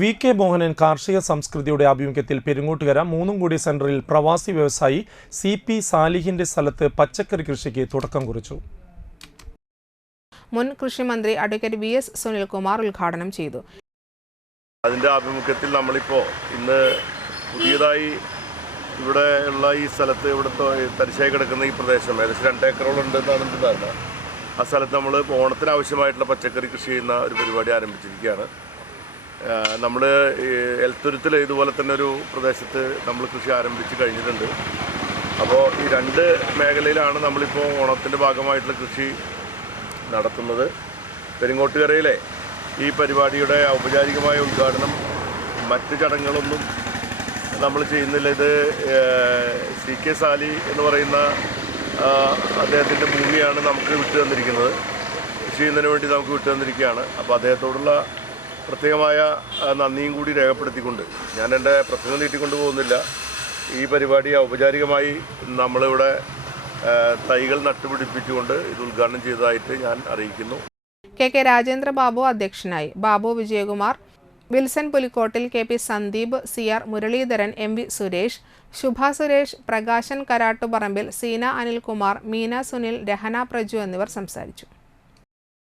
VK. Mohanan കാർഷിക സംസ്കൃതിയുടെ ആഭിമുഖ്യത്തിൽ പെരിങ്ങോട്ടുകര മൂന്നുംകൂടി സെന്ററിൽ പ്രവാസി വ്യവസായി സി.പി. സാലിഹിന്റെ സ്ഥലത്ത് പച്ചക്കറി കൃഷിക്ക് തുടക്കം കുറിച്ചു. മുൻ കൃഷിമന്ത്രി അഡ്വക്കേറ്റ് വി.എസ്. സുനിൽകുമാർ ഉദ്ഘാടനം ചെയ്തു. അതിൻ്റെ ആഭിമുഖ്യത്തിൽ നമ്മളിപ്പോൾ ഇന്ന് പുതിയതായി ഇവിടെ ഉള്ള ഈ സ്ഥലത്ത് ഇവിടുത്തെ തരിശായി കിടക്കുന്ന ഈ പ്രദേശം ഏകദേശം 2 ഏക്കറോളം ഉണ്ടെന്നാണ് എൻ്റെ ധാരണ. ആ സ്ഥലത്ത് നമ്മൾ ഓണത്തിന് ആവശ്യമായിട്ടുള്ള പച്ചക്കറി കൃഷി ചെയ്യുന്ന ഒരു പരിപാടി ആരംഭിച്ചിരിക്കുകയാണ്. നമ്മൾ എൽത്തുരുത്തിൽ ഇതുപോലെ തന്നെ ഒരു പ്രദേശത്ത് നമ്മൾ കൃഷി ആരംഭിച്ച് കഴിഞ്ഞിട്ടുണ്ട്. അപ്പോൾ ഈ 2 മേഖലയിലാണ് നമ്മളിപ്പോൾ ഓണത്തിൻ്റെ ഭാഗമായിട്ടുള്ള കൃഷി നടത്തുന്നത്. പെരിങ്ങോട്ടുകരയിലെ ഈ പരിപാടിയുടെ ഔപചാരികമായ ഉദ്ഘാടനം മറ്റ് ചടങ്ങുകളൊന്നും നമ്മൾ ചെയ്യുന്നില്ല. ഇത് സി.കെ. സാലി എന്ന് പറയുന്ന അദ്ദേഹത്തിൻ്റെ ഭൂമിയാണ് നമുക്ക് വിട്ടു തന്നിരിക്കുന്നത്. കൃഷി ചെയ്യുന്നതിന് വേണ്ടി നമുക്ക് വിട്ടു തന്നിരിക്കുകയാണ്. അപ്പോൾ അദ്ദേഹത്തോടുള്ള പ്രത്യേകമായ നന്ദിയും കൂടി രേഖപ്പെടുത്തിക്കൊണ്ട് ഞാൻ എൻ്റെ പ്രസംഗം നീട്ടിക്കൊണ്ടു പോകുന്നില്ല. ഈ പരിപാടി ഔപചാരികമായി നമ്മളിവിടെ തൈകൾ നട്ടുപിടിപ്പിച്ചുകൊണ്ട് ഇത് ഉദ്ഘാടനം ചെയ്തതായിട്ട് ഞാൻ അറിയിക്കുന്നു. കെ രാജേന്ദ്ര ബാബു അധ്യക്ഷനായി. Babu Vijayakumar, Wilson Pulikkottil, KP. Sandeep, CR. Muraleedharan, MV. Suresh, Shubha Suresh, Prakashan Karattuparambil, Seena Anilkumar, Meena Sunil, Rahana Praju എന്നിവർ സംസാരിച്ചു.